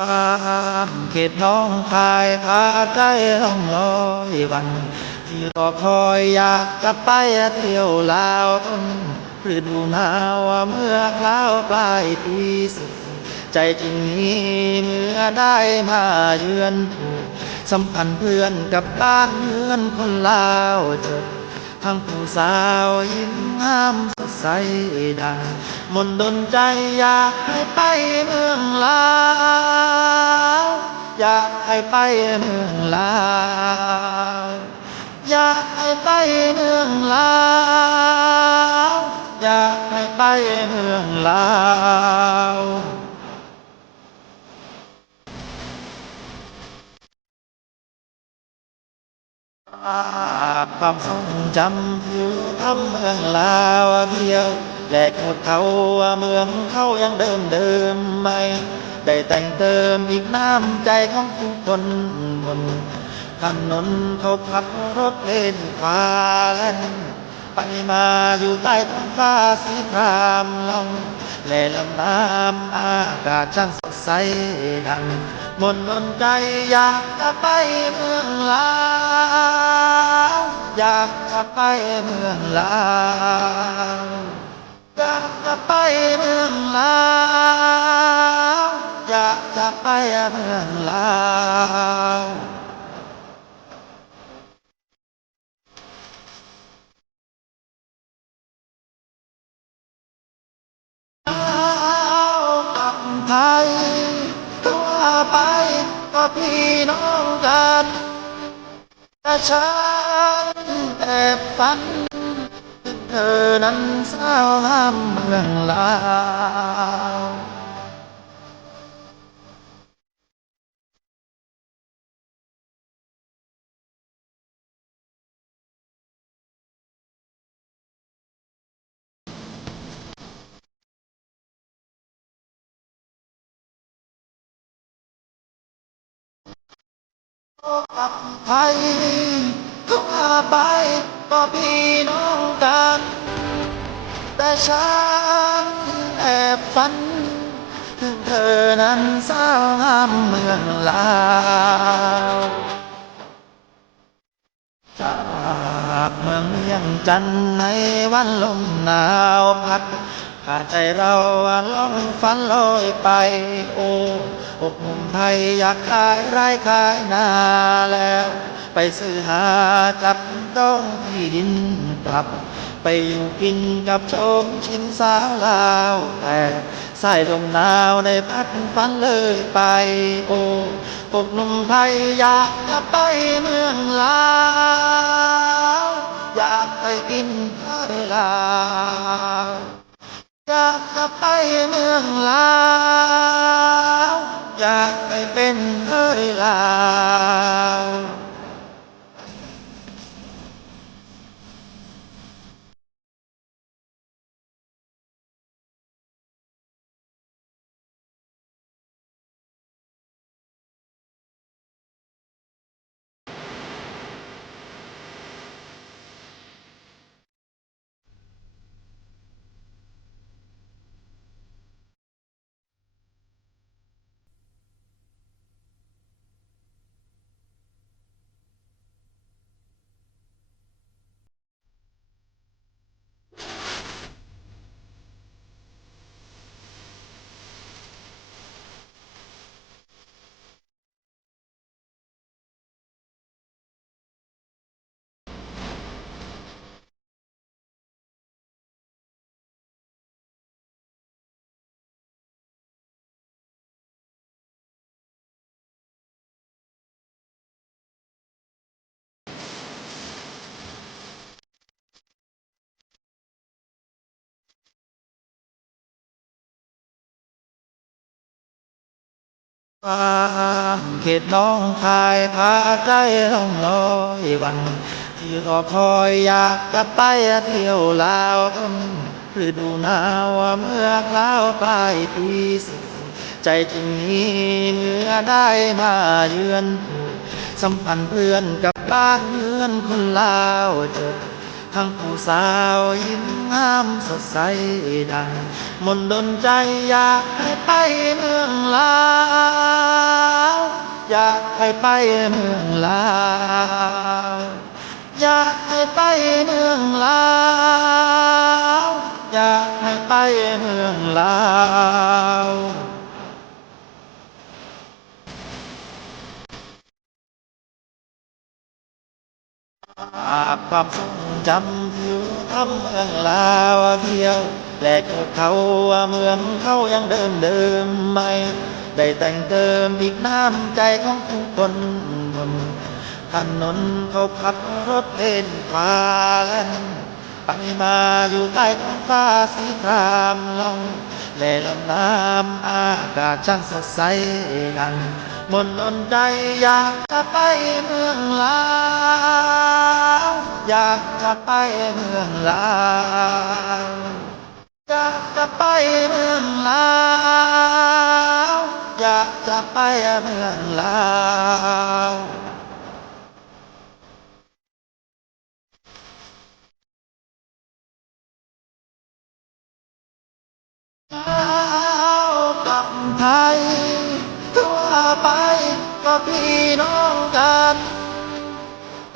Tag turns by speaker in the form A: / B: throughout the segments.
A: ตามเขตน้องคายพาใจล่องลอยวัน ที่รอคอยอยากกลับไปเที่ยวลาวต้นฤดูหนาวเมื่อคราวปลายปีสุดใจจริงนี้เมื่อได้มาเยือนถูกสัมพันธ์เพื่อนกับบ้านเพื่อนคนลาวเจอทั้งผู้สาวยิ้มงามสด ใสดังมนดนใจอยากให้ไปเมืองลาวอยากให้ไปเมืองลาวอยากให้ไปเมืองลาวอยากให้ไปเมืองลาวความทรงจำอยู่ำเมืองลาวเดียวแหลกหมดเขาเมืองเขายังเดิมเดิมไม่ได้แต่งเติมอีกน้ำใจของผู้คนบนถนนเขาขับรถเล่นฟ้าแล่นไปมาอยู่ใต้ท้องฟ้าสีครามลองและลำน้ำอากาศช่างสดใสดังมนต์ดนใจอยากจะไปเมืองลา อยากจะไปเมืองลาวอยากจะไปเมืองลาวอยากจะไปเมืองลาวเอากับไทยทั่วไปก็พี่น้องกันแต่ฉันแอบฝันถึงเธอนั้นสา วงามเมืองลาว กับไทยทั่วไปก็พี่น้องกัน แต่ฉันแอบฝัน ถึงเธอนั้นสาวงามเมืองลาวจากเมืองเวียงจันทร์ในวันลมหนาวพัดพาใจเราล่องฝันลอยไปโอ้อกหนุ่มไทยอยากขายไร่ขายนาแล้ว ไปซื้อหาจับต้องที่ดินกลับ ไปอยู่กินกับชมชินสาวลาว แต่สายลมหนาวในพัดฝันเลยไป โอ้พวกหนุ่มไทยอยากจะไปเมืองลาวอยากไปกินข้าวลาวอยากจะไปเมืองลาว ฟ้าเขตน้องคายพาใจล่องลอยวัน ที่รอคอยอยากกลับไปเที่ยวลาวต้นฤดูหนาวเมื่อคราวปลายปีสุดใจจริงนี้เมื่อได้มาเยือน สัมพันธ์เพื่อนกับบ้านเพื่อนคนลาวเจอ ทั้งผู้สาวยิ้มงามสดใสดังมนดนใจอยากให้ไปเมืองลาวอยากให้ไปเมืองลาวอยากให้ไปเมืองลาวอยากให้ไปเมืองลาวาพความทรงจำทำเมืองลาวเพียวแหลกเขาว่าเมืองเขายังเดิมเดิมไม่ได้แต่งเติมอีกน้ำใจของผู้คนบนถนนเขาพัดรถเล่นฟ้าแล่นไปมาอยู่ใต้ท้องฟ้าสีครามลองและลำน้ำอากาศช่างสดใสกัน มนต์อนใจอยากจะไปเมืองลาวอยากจะไปเมืองลาวอยากจะไปเมืองลาวอยากจะไปเมืองลาวเท้า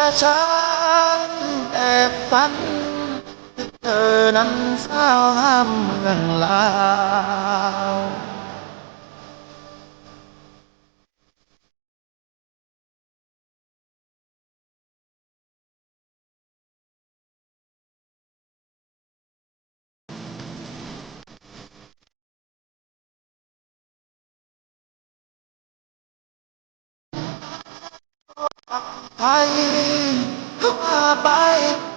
A: แต่ฉันแอบฝันเธ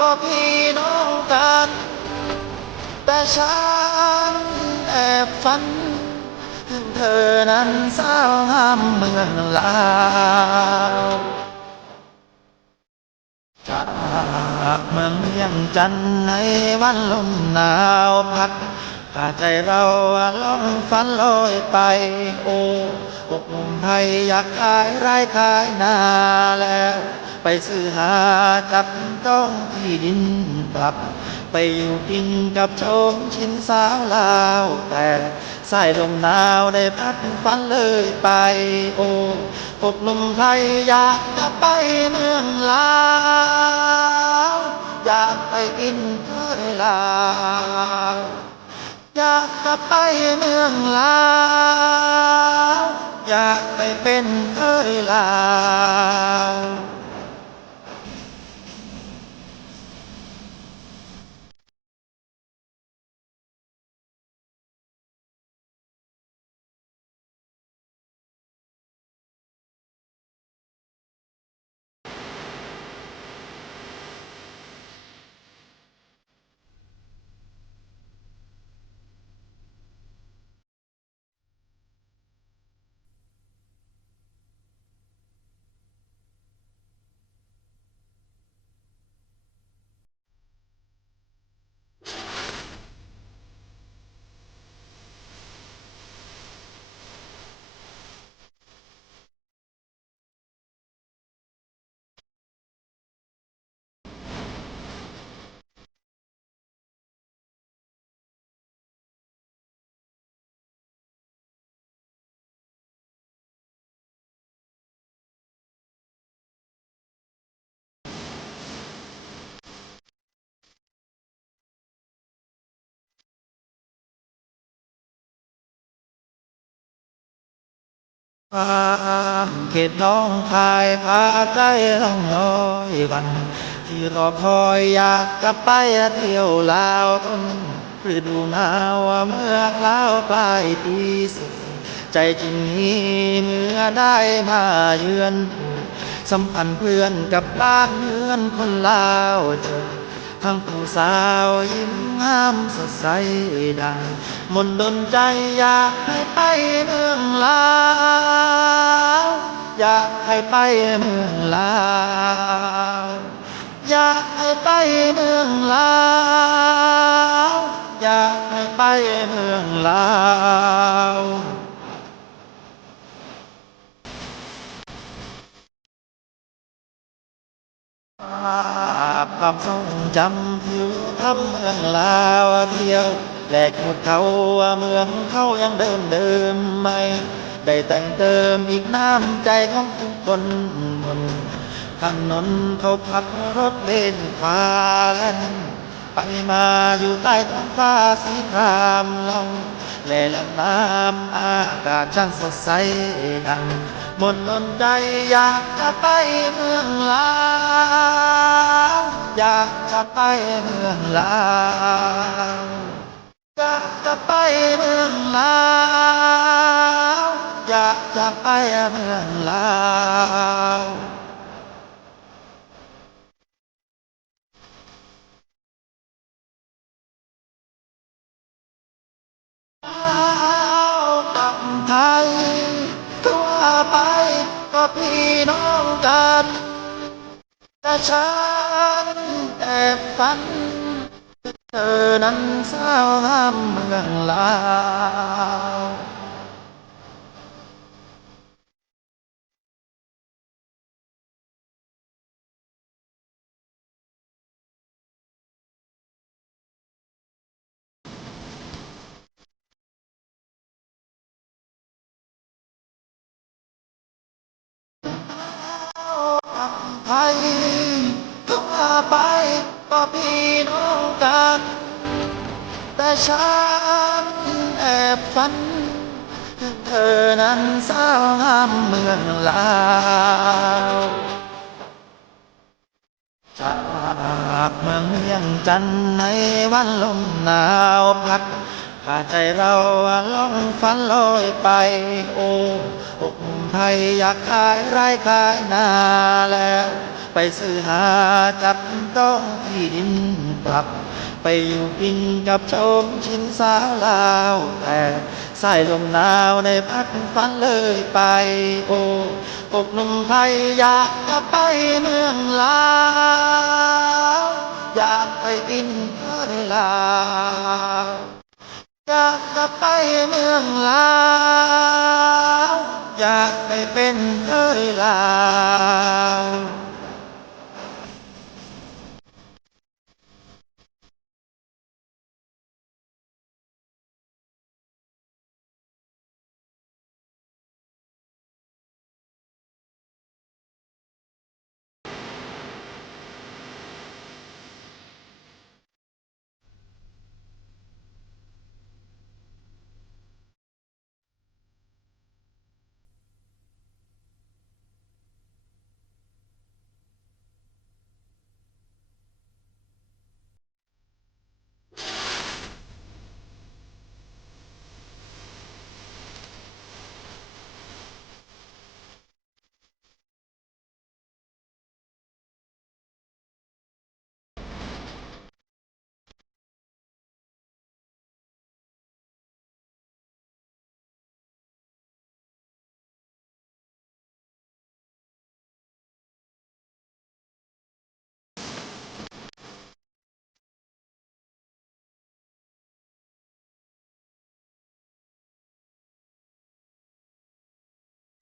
A: ก็พี่น้องกัน แต่ฉันแอบฝัน เธอนั้นสาวงามเมืองลาวจากเมืองเวียงจันในวันลมหนาวพัดพาใจเราล่องฝันลอยไปโอ้พวกมุมไทยอยากขายไร่ขายนาแล้ว ไปซื้อหาจับต้องที่ดินกลับ ไปอยู่กินกับชมชินสาวลาว แต่สายลมหนาวได้พัดฝันเลยไป โอ้พวกหนุ่มไทยอยากจะไปเมืองลาวอยากไปกินเคยลาวอยากจะไปเมืองลาวอยากไปเป็นเคยลา วความเขตน้องคายพาใจล่องลอยวันที่รอคอยอยากกลับไปเที่ยวลาวต้นฤดูหนาวเมื่อคราวปลายปีสุด ใจจริงนี้เมื่อได้มาเยือนสัมพันธ์เพื่อนกับบ้านเพื่อนคนลาวเจอทั้งผู้สาวยิ้ม งามสดใสดังมนดนใจอยากให้ไปเมืองลาวอยากให้ไปเมืองลาวอยากให้ไปเมืองลาวอยากให้ไปเมืองลาว ภาพความทรงจำผิวทำเมืองลาวเที่ยวแหลกหมดเขาว่าเมืองเขายังเดิมเดิมไม่ ได้แต่งเติมอีกน้ำใจของทุกคนบนถนนเขาพักรถเบนฟ้าแล่นไปมาอยู่ใต้ท้องฟ้าสีครามลอง และลำน้ำอากาศช่างสดใสดังมนลนใจอยากจะไปเมืองลาวอยากจะไปเมืองลาวอยากจะไปเมืองลาวอยากจะไปเมืองลาว กับไทยทั่วไปก็พี่น้องกันแต่ฉันแอบฝัน เธอนั้นสาวงามเมืองลาว กับไทยทั่ว ไปก็พี่น้องกัน แต่ฉันแอบฝัน เธอนั้นสาวงามเมืองลาวจากเมืองเวียงจันในวันลมหนาวพัดพาใจเราล่องฝันลอยไป โอ้อกไทยอยากขายไร่ขายนาแล้ว ไปซื้อหาจับต้องที่ดินกลับ ไปอยู่กินกับชมชินสาวลาว แต่สายลมหนาวในพัดฝันเลยไป โอ้อกหนุ่มไทยอยากจะไปเมืองลาวอยากไปกินเพื่อลาวอยากจะไปเมืองลาวอยากไปเป็นเคยลาว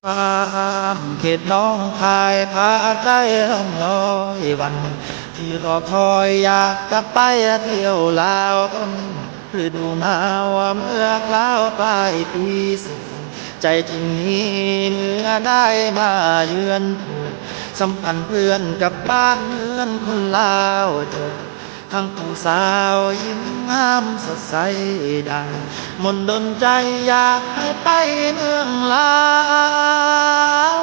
A: ความเขตน้องคายพาได้ล่องลอยวัน ที่รอคอยอยากกลับไปเที่ยวลาวต้นฤดูหนาวเมื่อคราวปลายปีสู่ใจจริงนี้เมื่อได้มาเยือนสัมพันธ์เพื่อนกับบ้านเพื่อนคนลาวเธอ ทั้งสาวยิ้มงามสดใสดังมนดนใจอยากให้ไปเมืองลาว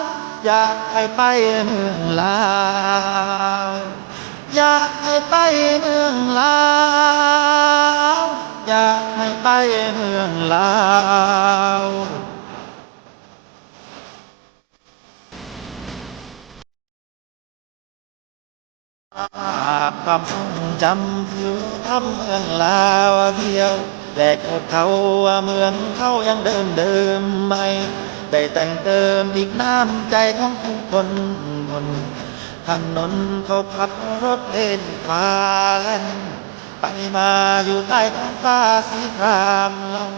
A: อยากให้ไปเมืองลาวอยากให้ไปเมืองลาวอยากให้ไปเมืองลาว ความทรงจำคือทำเมืองลาวเที่ยวแต่กดเขาว่าเมืองเขายังเดิมเดิมไม่ได้แต่งเติมอีกน้ำใจของผู้คนบนถนนเขาพัดรถเล่นฟ้าแล่นไปมาอยู่ใต้ท้องฟ้าสีครามลง